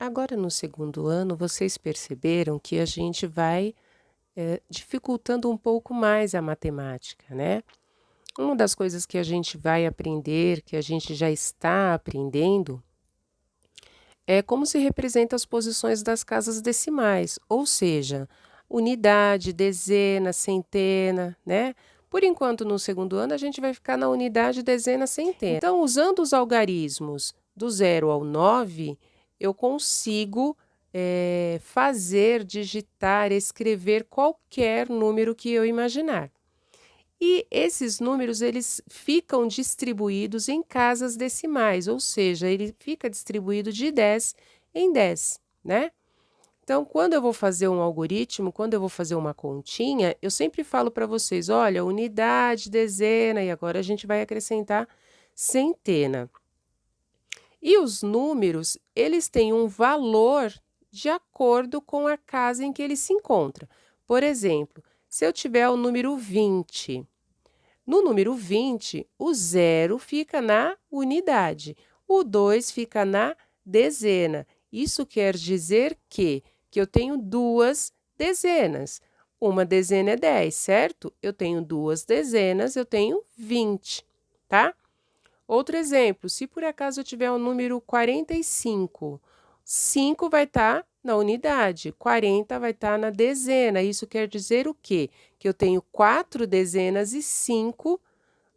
Agora, no segundo ano, vocês perceberam que a gente vai, dificultando um pouco mais a matemática, né? Uma das coisas que a gente vai aprender, que a gente já está aprendendo, é como se representa as posições das casas decimais, ou seja, unidade, dezena, centena, né? Por enquanto, no segundo ano, a gente vai ficar na unidade, dezena, centena. Então, usando os algarismos do 0 ao 9, eu consigo fazer, digitar, escrever qualquer número que eu imaginar. E esses números, eles ficam distribuídos em casas decimais, ou seja, ele fica distribuído de 10 em 10, né? Então, quando eu vou fazer um algoritmo, quando eu vou fazer uma continha, eu sempre falo para vocês, olha, unidade, dezena, e agora a gente vai acrescentar centena. E os números, eles têm um valor de acordo com a casa em que ele se encontra. Por exemplo, se eu tiver o número 20, no número 20, o 0 fica na unidade, o 2 fica na dezena. Isso quer dizer que eu tenho duas dezenas. Uma dezena é 10, certo? Eu tenho duas dezenas, eu tenho 20, tá? Outro exemplo, se por acaso eu tiver o número 45, 5 vai estar na unidade, 40 vai estar na dezena. Isso quer dizer o quê? Que eu tenho 4 dezenas e 5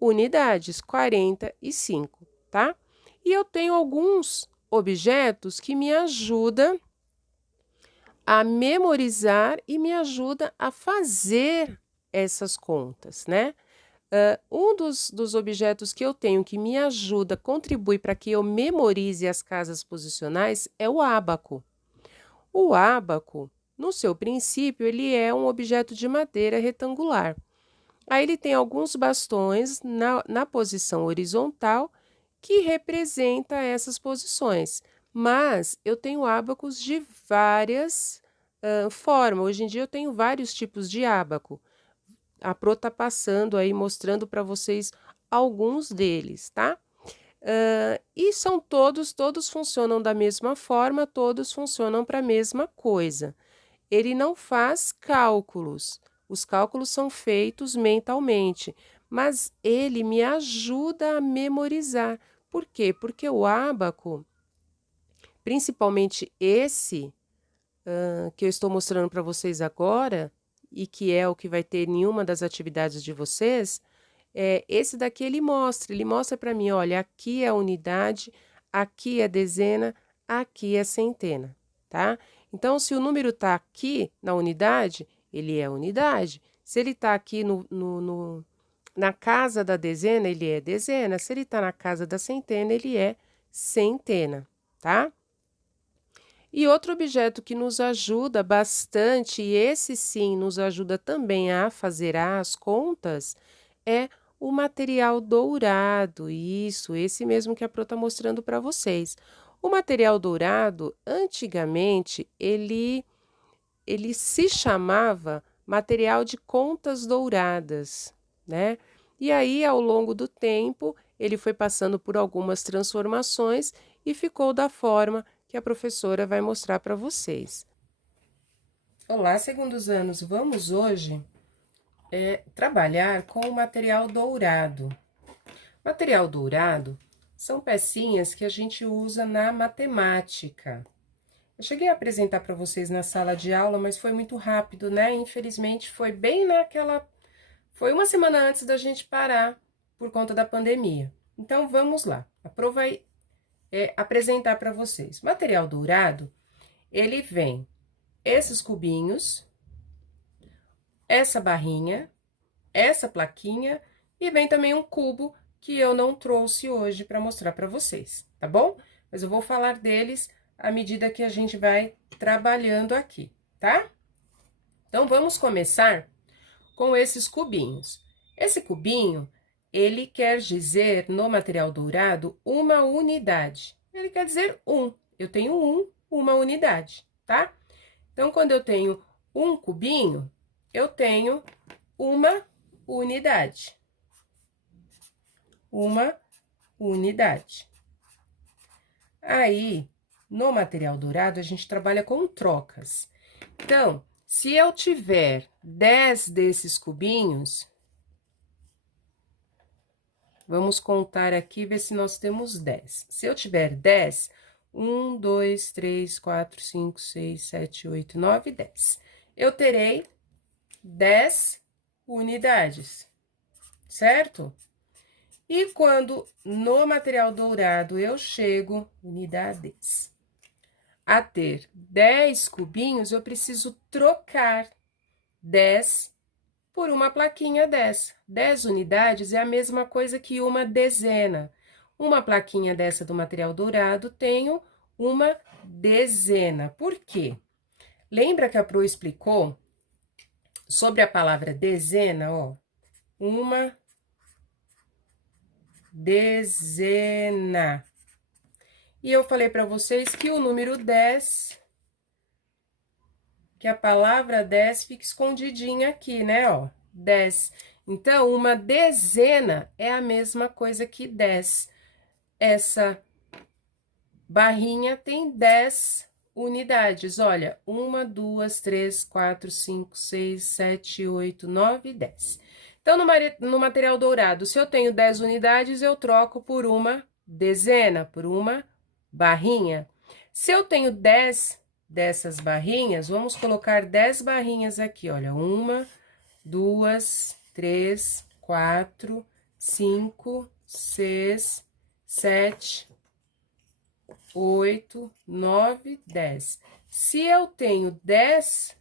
unidades, 45, tá? E eu tenho alguns objetos que me ajudam a memorizar e me ajuda a fazer essas contas, né? Um dos objetos que eu tenho que me ajuda, contribui para que eu memorize as casas posicionais é o ábaco. O ábaco, no seu princípio, ele é um objeto de madeira retangular. Aí ele tem alguns bastões na posição horizontal que representa essas posições. Mas eu tenho ábacos de várias formas. Hoje em dia eu tenho vários tipos de ábaco. A Pro está passando aí, mostrando para vocês alguns deles, tá? E são todos funcionam da mesma forma, todos funcionam para a mesma coisa. Ele não faz cálculos, os cálculos são feitos mentalmente, mas ele me ajuda a memorizar. Por quê? Porque o ábaco, principalmente esse que eu estou mostrando para vocês agora, e que é o que vai ter em uma das atividades de vocês, esse daqui ele mostra para mim, olha, aqui é a unidade, aqui é dezena, aqui é centena, tá? Então, se o número está aqui na unidade, ele é unidade. Se ele está aqui na casa da dezena, ele é dezena. Se ele está na casa da centena, ele é centena, tá? E outro objeto que nos ajuda bastante, e esse sim nos ajuda também a fazer as contas, é o material dourado. Isso, esse mesmo que a Pro está mostrando para vocês. O material dourado, antigamente, ele se chamava material de contas douradas, né? E aí, ao longo do tempo, ele foi passando por algumas transformações e ficou da forma que a professora vai mostrar para vocês. Olá, segundos anos, vamos hoje trabalhar com o material dourado. Material dourado são pecinhas que a gente usa na matemática. Eu cheguei a apresentar para vocês na sala de aula, mas foi muito rápido, né? Infelizmente, foi bem naquela... Foi uma semana antes da gente parar por conta da pandemia. Então, vamos lá. A Pro vai apresentar para vocês. Material dourado, ele vem esses cubinhos, essa barrinha, essa plaquinha e vem também um cubo que eu não trouxe hoje para mostrar para vocês, tá bom? Mas eu vou falar deles à medida que a gente vai trabalhando aqui, tá? Então, vamos começar com esses cubinhos. Esse cubinho, ele quer dizer, no material dourado, uma unidade. Ele quer dizer um. Eu tenho uma unidade, tá? Então, quando eu tenho um cubinho, eu tenho uma unidade. Uma unidade. Aí, no material dourado, a gente trabalha com trocas. Então, se eu tiver 10 desses cubinhos, vamos contar aqui, ver se nós temos 10. Se eu tiver 10, 1, 2, 3, 4, 5, 6, 7, 8, 9, 10. Eu terei 10 unidades, certo? E quando no material dourado eu chego, unidades, a ter 10 cubinhos, eu preciso trocar 10 por uma plaquinha dessa. 10 unidades é a mesma coisa que uma dezena. Uma plaquinha dessa do material dourado, tenho uma dezena. Por quê? Lembra que a Pro explicou sobre a palavra dezena, ó? Uma dezena. E eu falei para vocês que o número 10, que a palavra 10 fica escondidinha aqui, né, ó? 10. Então, uma dezena é a mesma coisa que 10. Essa barrinha tem 10 unidades. Olha, 1, 2, 3, 4, 5, 6, 7, 8, 9, 10. Então, no material dourado, se eu tenho 10 unidades, eu troco por uma dezena, por uma barrinha. Se eu tenho 10 dessas barrinhas, vamos colocar 10 barrinhas aqui, olha. 1, 2, 3, 4, 5, 6, 7, 8, 9, 10. Se eu tenho 10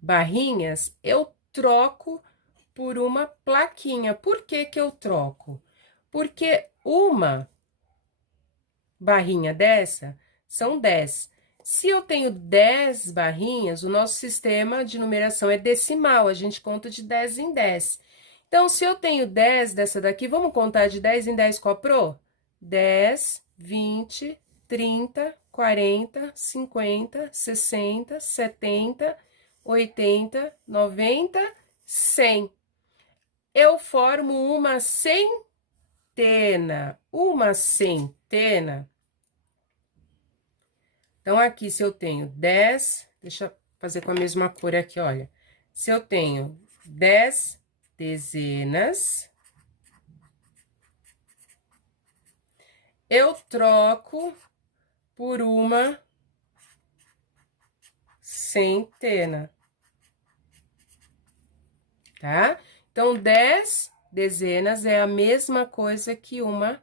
barrinhas, eu troco por uma plaquinha. Por que que eu troco? Porque uma barrinha dessa são 10. Se eu tenho 10 barrinhas, o nosso sistema de numeração é decimal, a gente conta de 10 em 10. Então, se eu tenho 10 dessa daqui, vamos contar de 10 em 10 com a Pro? 10, 20, 30, 40, 50, 60, 70, 80, 90, 100. Eu formo uma centena. Uma centena. Então, aqui, se eu tenho 10, deixa eu fazer com a mesma cor aqui, olha. Se eu tenho 10 dezenas, eu troco por uma centena, tá? Então, 10 dezenas é a mesma coisa que uma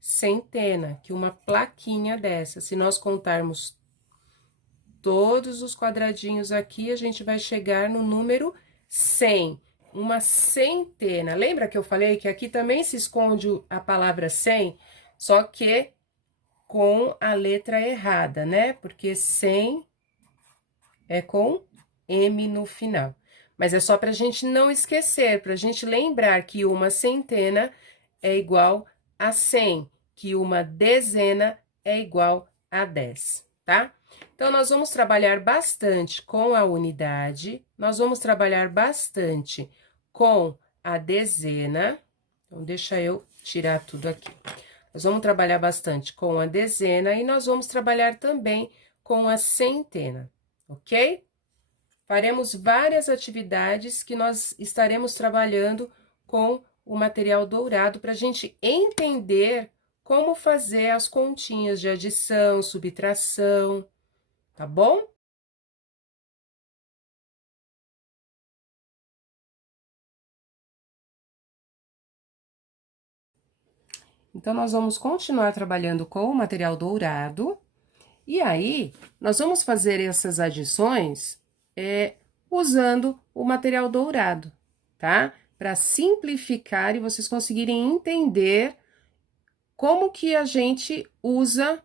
centena, que uma plaquinha dessa. Se nós contarmos todos os quadradinhos aqui, a gente vai chegar no número 100. Uma centena. Lembra que eu falei que aqui também se esconde a palavra 100, só que com a letra errada, né? Porque 100 é com M no final. Mas é só para a gente não esquecer, para a gente lembrar que uma centena é igual a 100, que uma dezena é igual a 10, tá? Então, nós vamos trabalhar bastante com a unidade, nós vamos trabalhar bastante com a dezena. Então, deixa eu tirar tudo aqui. Nós vamos trabalhar bastante com a dezena e nós vamos trabalhar também com a centena, ok? Faremos várias atividades que nós estaremos trabalhando com o material dourado para a gente entender como fazer as continhas de adição, subtração, tá bom? Então, nós vamos continuar trabalhando com o material dourado, e aí, nós vamos fazer essas adições usando o material dourado, tá? Para simplificar e vocês conseguirem entender como que a gente usa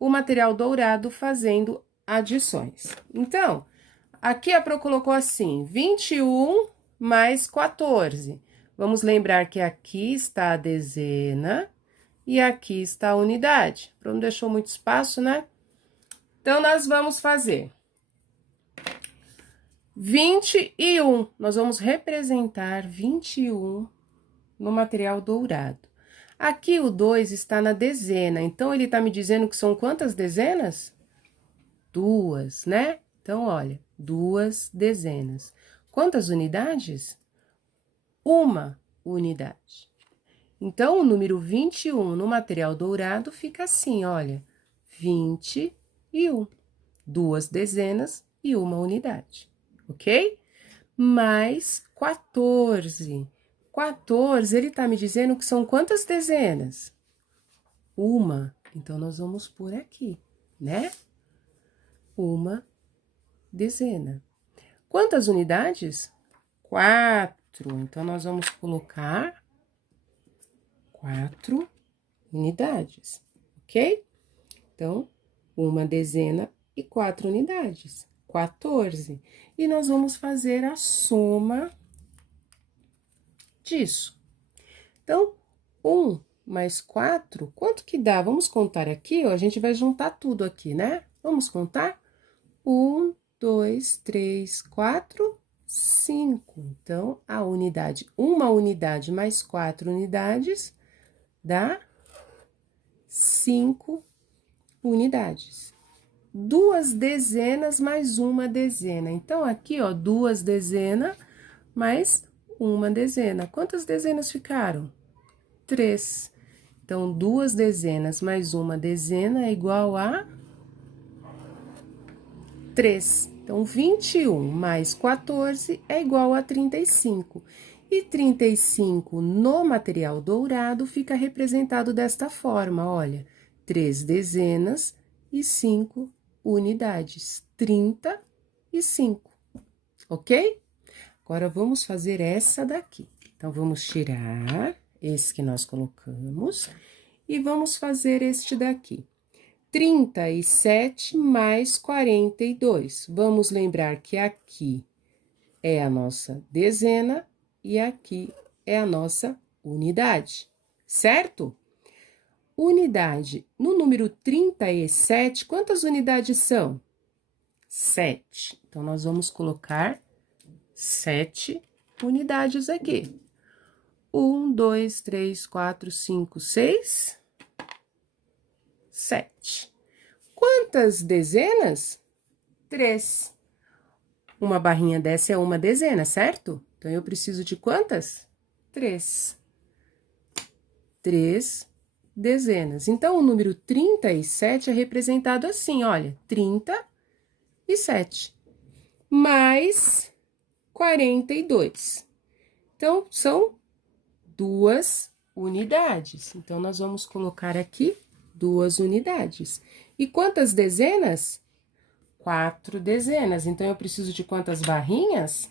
o material dourado fazendo adições. Então, aqui a Pro colocou assim, 21 mais 14. Vamos lembrar que aqui está a dezena e aqui está a unidade. Pro não deixou muito espaço, né? Então, nós vamos fazer 21. Nós vamos representar 21 no material dourado. Aqui o 2 está na dezena, então ele está me dizendo que são quantas dezenas? 2, né? Então, olha, 2 dezenas. Quantas unidades? 1 unidade. Então, o número 21 no material dourado fica assim, olha, 21. 2 dezenas e 1 unidade, ok? Mais 14. 14, ele tá me dizendo que são quantas dezenas? 1. Então, nós vamos por aqui, né? 1 dezena. Quantas unidades? 4. Então, nós vamos colocar 4 unidades, ok? Então, 1 dezena e 4 unidades, 14. E nós vamos fazer a soma disso. Então, 1 mais 4, quanto que dá? Vamos contar aqui, ó, a gente vai juntar tudo aqui, né? Vamos contar? 1, 2, 3, 4, 5. Então, a unidade, 1 unidade mais 4 unidades, dá 5 unidades. 2 dezenas mais 1 dezena. Então, aqui, ó, 2 dezenas mais 1 dezena. Quantas dezenas ficaram? 3. Então, 2 dezenas mais 1 dezena é igual a 3. Então, 21 mais 14 é igual a 35. E 35 no material dourado fica representado desta forma, olha, 3 dezenas e 5 unidades, 35, ok? Agora, vamos fazer essa daqui. Então, vamos tirar esse que nós colocamos e vamos fazer este daqui. 37 mais 42. Vamos lembrar que aqui é a nossa dezena e aqui é a nossa unidade, certo? Unidade. No número 37, quantas unidades são? 7. Então, nós vamos colocar 7 unidades aqui. 1, 2, 3, 4, 5, 6, 7. Quantas dezenas? 3. Uma barrinha dessa é 1 dezena, certo? Então, eu preciso de quantas? 3. 3 dezenas. Então, o número 37 é representado assim, olha, 37 mais 42. Então, são 2 unidades. Então, nós vamos colocar aqui 2 unidades. E quantas dezenas? 4 dezenas. Então, eu preciso de quantas barrinhas?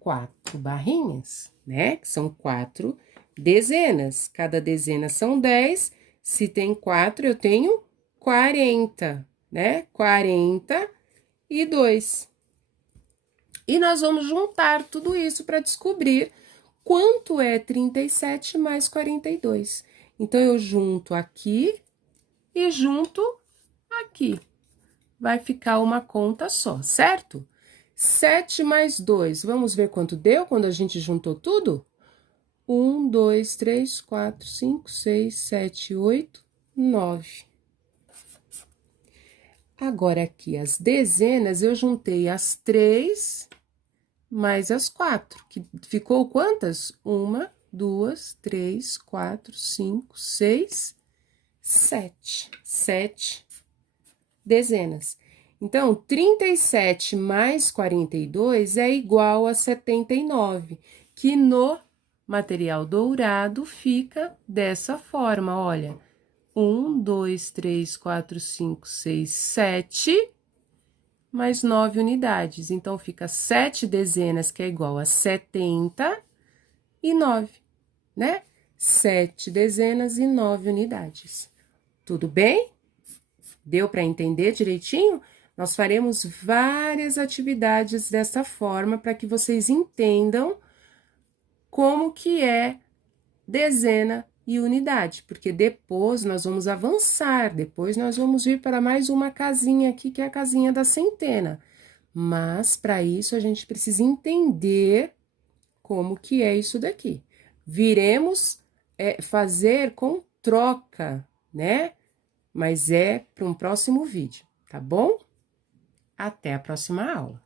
4 barrinhas, né? Que são 4 dezenas. Cada dezena são 10. Se tem 4, eu tenho 40, né? 42. E nós vamos juntar tudo isso para descobrir quanto é 37 mais 42. Então, eu junto aqui e junto aqui. Vai ficar uma conta só, certo? 7 mais 2, vamos ver quanto deu quando a gente juntou tudo? 1, 2, 3, 4, 5, 6, 7, 8, 9. Agora, aqui, as dezenas, eu juntei as 3 mais as 4, que ficou quantas? 1, 2, 3, 4, 5, 6, 7. 7 dezenas. Então, 37 mais 42 é igual a 79, que no material dourado fica dessa forma, olha. 1, 2, 3, 4, 5, 6, 7, mais 9 unidades. Então, fica 7 dezenas, que é igual a 79, né? 7 dezenas e 9 unidades. Tudo bem? Deu para entender direitinho? Nós faremos várias atividades dessa forma para que vocês entendam como que é dezena e unidade, porque depois nós vamos avançar, depois nós vamos vir para mais uma casinha aqui, que é a casinha da centena. Mas, para isso, a gente precisa entender como que é isso daqui. Viremos fazer com troca, né? Mas é para um próximo vídeo, tá bom? Até a próxima aula.